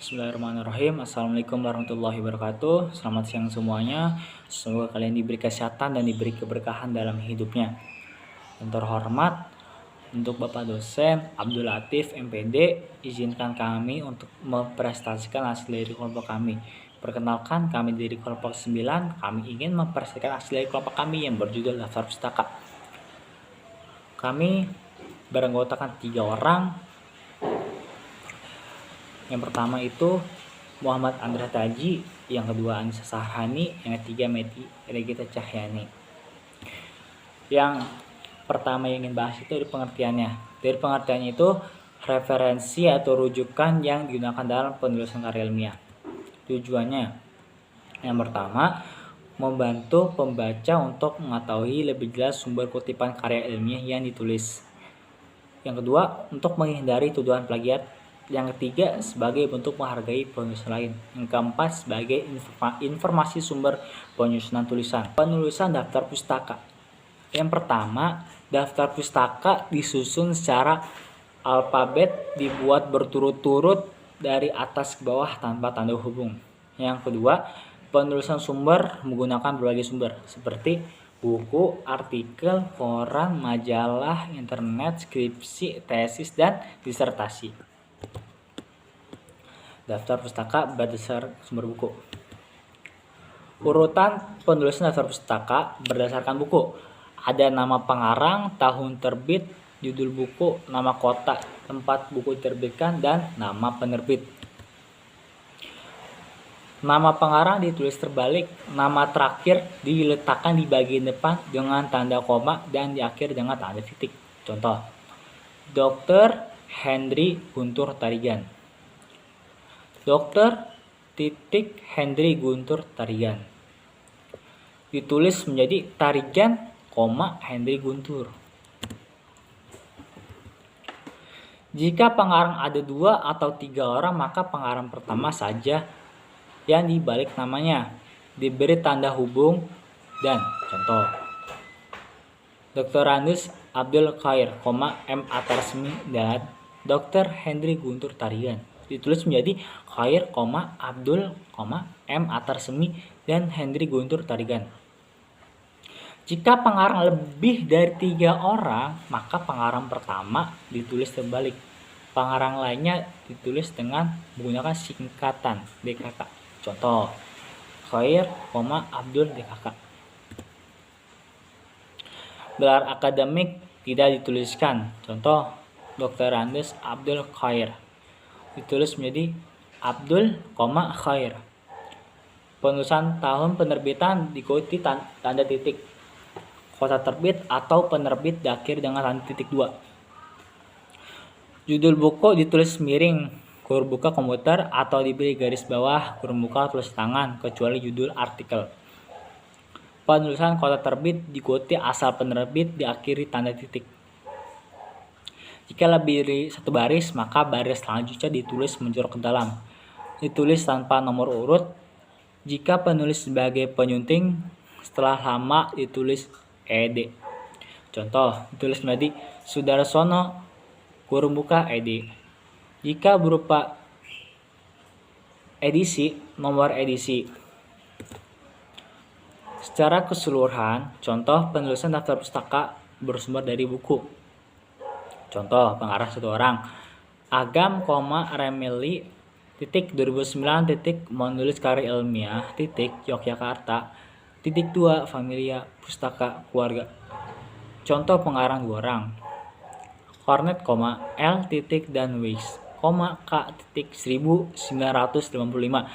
Bismillahirrahmanirrahim. Assalamualaikum warahmatullahi wabarakatuh. Selamat siang semuanya. Semoga kalian diberi kesehatan dan diberi keberkahan dalam hidupnya. Yang terhormat, untuk Bapak dosen Abdul Latif MPD, izinkan kami untuk mempresentasikan hasil dari kelompok kami. Perkenalkan, kami dari kelompok 9, kami ingin mempresentasikan hasil dari kelompok kami yang berjudul daftar pustaka. Kami beranggotakan 3 orang. Yang pertama itu Muhammad Andra Taji, yang kedua Anissa Sahani, yang ketiga Meti Regita Cahyani. Yang pertama yang ingin bahas itu dari pengertiannya. Dari pengertiannya itu referensi atau rujukan yang digunakan dalam penulisan karya ilmiah. Tujuannya yang pertama, membantu pembaca untuk mengetahui lebih jelas sumber kutipan karya ilmiah yang ditulis. Yang kedua, untuk menghindari tuduhan plagiat. Yang ketiga, sebagai bentuk menghargai penulis lain. Yang keempat, sebagai informasi sumber penyusunan tulisan. Penulisan daftar pustaka. Yang pertama, daftar pustaka disusun secara alfabet, dibuat berturut-turut dari atas ke bawah tanpa tanda hubung. Yang kedua, penulisan sumber menggunakan berbagai sumber seperti buku, artikel, koran, majalah, internet, skripsi, tesis, dan disertasi. Daftar pustaka berdasar sumber buku. Urutan penulisan daftar pustaka berdasarkan buku. Ada nama pengarang, tahun terbit, judul buku, nama kota tempat buku diterbitkan, dan nama penerbit. Nama pengarang ditulis terbalik, nama terakhir diletakkan di bagian depan dengan tanda koma dan di akhir dengan tanda titik. Contoh, Dr. Henry Guntur Tarigan. Dr. Henry Guntur Tarigan. Ditulis menjadi Tarigan, Henry Guntur. Jika pengarang ada 2 atau 3 orang, maka pengarang pertama saja yang dibalik namanya diberi tanda hubung dan contoh, Dr. Randus Abdul Khair, M. Atarsmi dan Dr. Henry Guntur Tarigan. Ditulis menjadi Khair, Abdul, M. Atarsmi dan Henry Guntur Tarigan. Jika pengarang lebih dari 3 orang, maka pengarang pertama ditulis terbalik. Pengarang lainnya ditulis dengan menggunakan singkatan DKK. Contoh, Khair, Abdul DKK. Gelar akademik tidak dituliskan. Contoh, Dr. Randus Abdul Khair. Ditulis menjadi Abdul, Khair. Penulisan tahun penerbitan diikuti tanda titik. Kota terbit atau penerbit diakhiri dengan tanda titik 2. Judul buku ditulis miring, kurung buka komputer, atau diberi garis bawah, kurung buka tulis tangan, kecuali judul artikel. Penulisan kota terbit diikuti asal penerbit diakhiri tanda titik. Jika lebih dari 1 baris, maka baris selanjutnya ditulis menjorok ke dalam. Ditulis tanpa nomor urut. Jika penulis sebagai penyunting, setelah lama ditulis ED. Contoh, ditulis menjadi Sudarsono, kurung buka ED. Jika berupa edisi, nomor edisi. Secara keseluruhan, contoh penulisan daftar pustaka bersumber dari buku. Contoh, pengarang 1 orang. Agam, Remeli, 2009, menulis karya ilmiah, Yogyakarta, 2, Familia, Pustaka, Keluarga. Contoh pengarang 2 orang. Cornet, L, dan Weiss, K, 1985.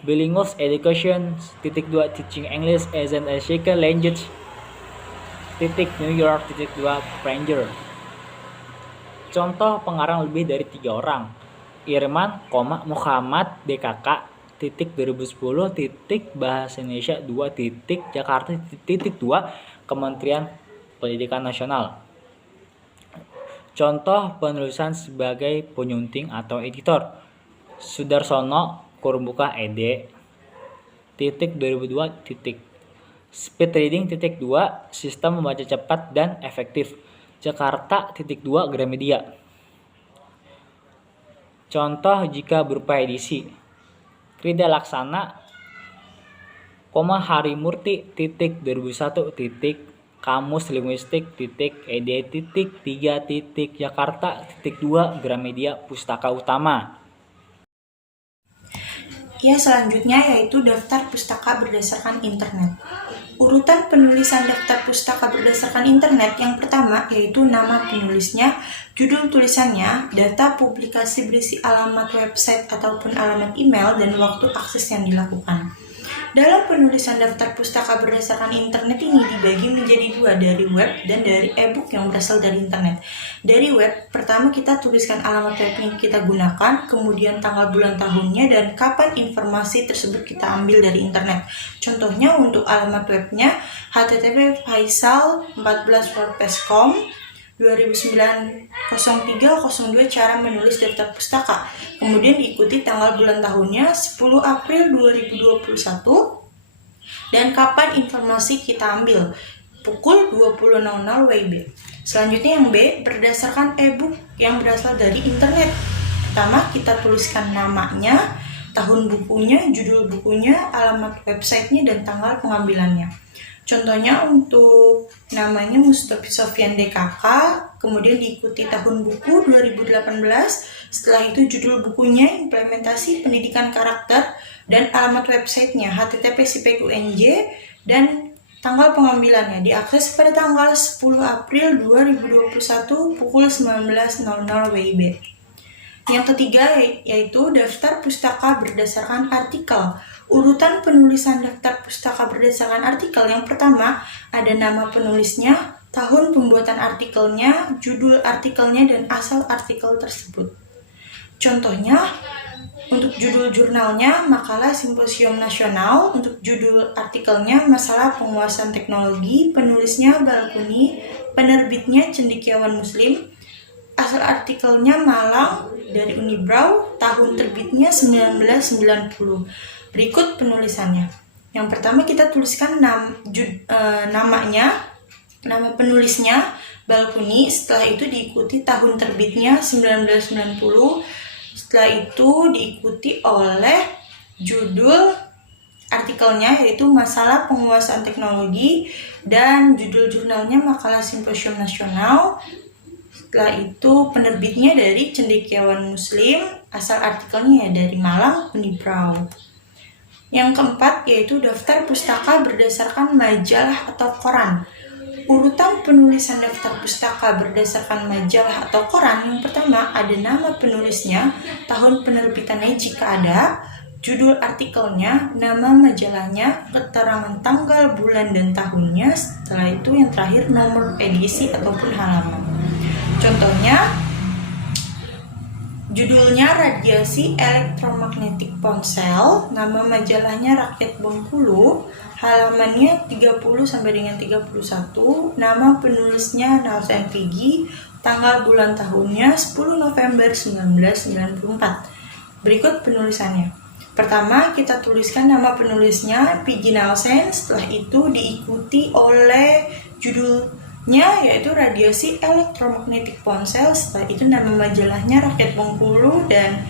Bilingual Education, 2, Teaching English as an Second Language, New York, 2, Pranger. Contoh pengarang lebih dari 3 orang. Irman, Muhammad DKK, 2010, Bahasa Indonesia 2, Jakarta, 2, Kementerian Pendidikan Nasional. Contoh penulisan sebagai penyunting atau editor. Sudarsono, kurung buka ED, 2002, Speed Reading, 2, Sistem membaca cepat dan efektif, Jakarta, 2, Gramedia. Contoh jika berupa edisi. Krida Laksana, Harimurti, 2001, Kamus Linguistik, ed, 3, Jakarta, 2, Gramedia Pustaka Utama. Ya, selanjutnya yaitu daftar pustaka berdasarkan internet. Urutan penulisan daftar pustaka berdasarkan internet yang pertama yaitu nama penulisnya, judul tulisannya, data publikasi berisi alamat website ataupun alamat email, dan waktu akses yang dilakukan. Dalam penulisan daftar pustaka berdasarkan internet ini dibagi menjadi dua, dari web dan dari e-book yang berasal dari internet. Dari web, pertama kita tuliskan alamat web yang kita gunakan, kemudian tanggal bulan tahunnya, dan kapan informasi tersebut kita ambil dari internet. Contohnya untuk alamat webnya http://faisal14wordpress.com 2009-03-02 cara menulis daftar pustaka. Kemudian diikuti tanggal bulan tahunnya 10 April 2021 dan kapan informasi kita ambil pukul 20.00 WIB. Selanjutnya yang B, berdasarkan e-book yang berasal dari internet. Pertama kita tuliskan namanya, tahun bukunya, judul bukunya, alamat websitenya, dan tanggal pengambilannya. Contohnya untuk namanya Mustafi Sofyan DKK, kemudian diikuti tahun buku 2018, setelah itu judul bukunya, implementasi pendidikan karakter, dan alamat websitenya http://cpqnj, dan tanggal pengambilannya diakses pada tanggal 10 April 2021 pukul 19.00 WIB. Yang ketiga yaitu daftar pustaka berdasarkan artikel. Urutan penulisan daftar pustaka berdasarkan artikel yang pertama ada nama penulisnya, tahun pembuatan artikelnya, judul artikelnya, dan asal artikel tersebut. Contohnya untuk judul jurnalnya makalah simposium nasional, untuk judul artikelnya masalah penguasaan teknologi, penulisnya Balkuni, penerbitnya Cendekiawan Muslim, asal artikelnya Malang dari Unibrau, tahun terbitnya 1990. Berikut penulisannya. Yang pertama kita tuliskan namanya, nama penulisnya Balkuni, setelah itu diikuti tahun terbitnya 1990, setelah itu diikuti oleh judul artikelnya yaitu masalah penguasaan teknologi, dan judul jurnalnya makalah simposium nasional. Setelah itu penerbitnya dari Cendekiawan Muslim, asal artikelnya dari Malang, Unibrau. Yang keempat yaitu daftar pustaka berdasarkan majalah atau koran. Urutan penulisan daftar pustaka berdasarkan majalah atau koran yang pertama ada nama penulisnya, tahun penerbitannya jika ada, judul artikelnya, nama majalahnya, keterangan tanggal, bulan, dan tahunnya. Setelah itu yang terakhir nomor edisi ataupun halaman. Contohnya judulnya Radiasi Elektromagnetik Ponsel, nama majalahnya Rakyat Bengkulu, halamannya 30 sampai dengan 31, nama penulisnya Nausen Pigi, tanggal bulan tahunnya 10 November 1994. Berikut penulisannya. Pertama kita tuliskan nama penulisnya Pigi Nausen, setelah itu diikuti oleh judulnya yaitu Radiasi Elektromagnetik Ponsel, setelah itu nama majalahnya Rakyat Bengkulu, dan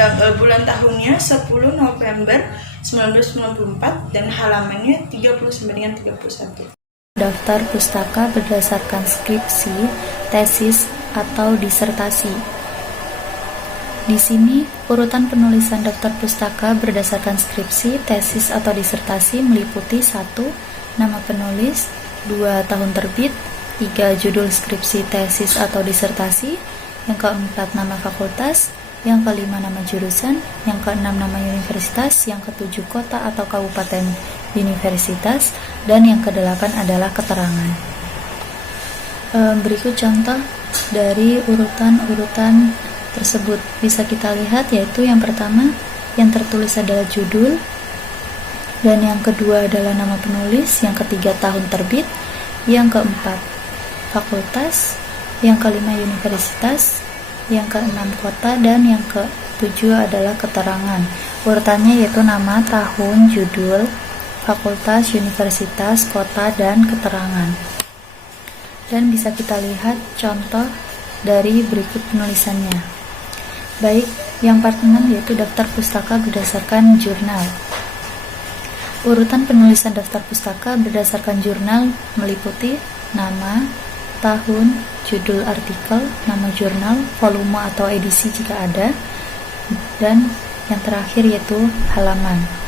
tanggal bulan tahunnya 10 November 1994 dan halamannya 30-31. Daftar pustaka berdasarkan skripsi, tesis, atau disertasi. Di sini, urutan penulisan daftar pustaka berdasarkan skripsi, tesis, atau disertasi meliputi 1. Nama penulis, 2. Tahun terbit, 3. Judul skripsi, tesis, atau disertasi, yang keempat nama fakultas, yang kelima nama jurusan, yang keenam nama universitas, yang ketujuh kota atau kabupaten universitas, dan yang kedelapan adalah keterangan. Berikut contoh dari urutan-urutan tersebut bisa kita lihat, yaitu yang pertama yang tertulis adalah judul, dan yang kedua adalah nama penulis, yang ketiga tahun terbit, yang keempat fakultas, yang kelima universitas, yang keenam kota, dan yang ketujuh adalah keterangan. Urutannya yaitu nama, tahun, judul, fakultas, universitas, kota, dan keterangan. Dan bisa kita lihat contoh dari berikut penulisannya. Baik, yang part 6 yaitu daftar pustaka berdasarkan jurnal. Urutan penulisan daftar pustaka berdasarkan jurnal meliputi nama, tahun, judul artikel, nama jurnal, volume atau edisi jika ada, dan yang terakhir yaitu halaman.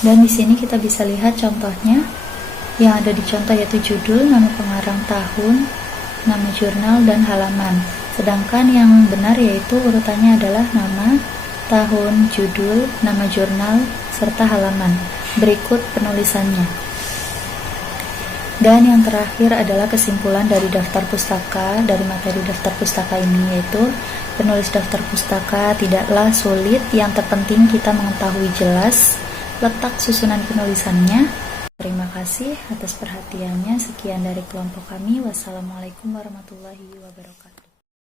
Dan di sini kita bisa lihat contohnya. Yang ada di contoh yaitu judul, nama pengarang, tahun, nama jurnal, dan halaman. Sedangkan yang benar yaitu urutannya adalah nama, tahun, judul, nama jurnal, serta halaman. Berikut penulisannya. Dan yang terakhir adalah kesimpulan dari daftar pustaka, dari materi daftar pustaka ini, yaitu penulis daftar pustaka tidaklah sulit, yang terpenting kita mengetahui jelas letak susunan penulisannya. Terima kasih atas perhatiannya. Sekian dari kelompok kami. Wassalamualaikum warahmatullahi wabarakatuh.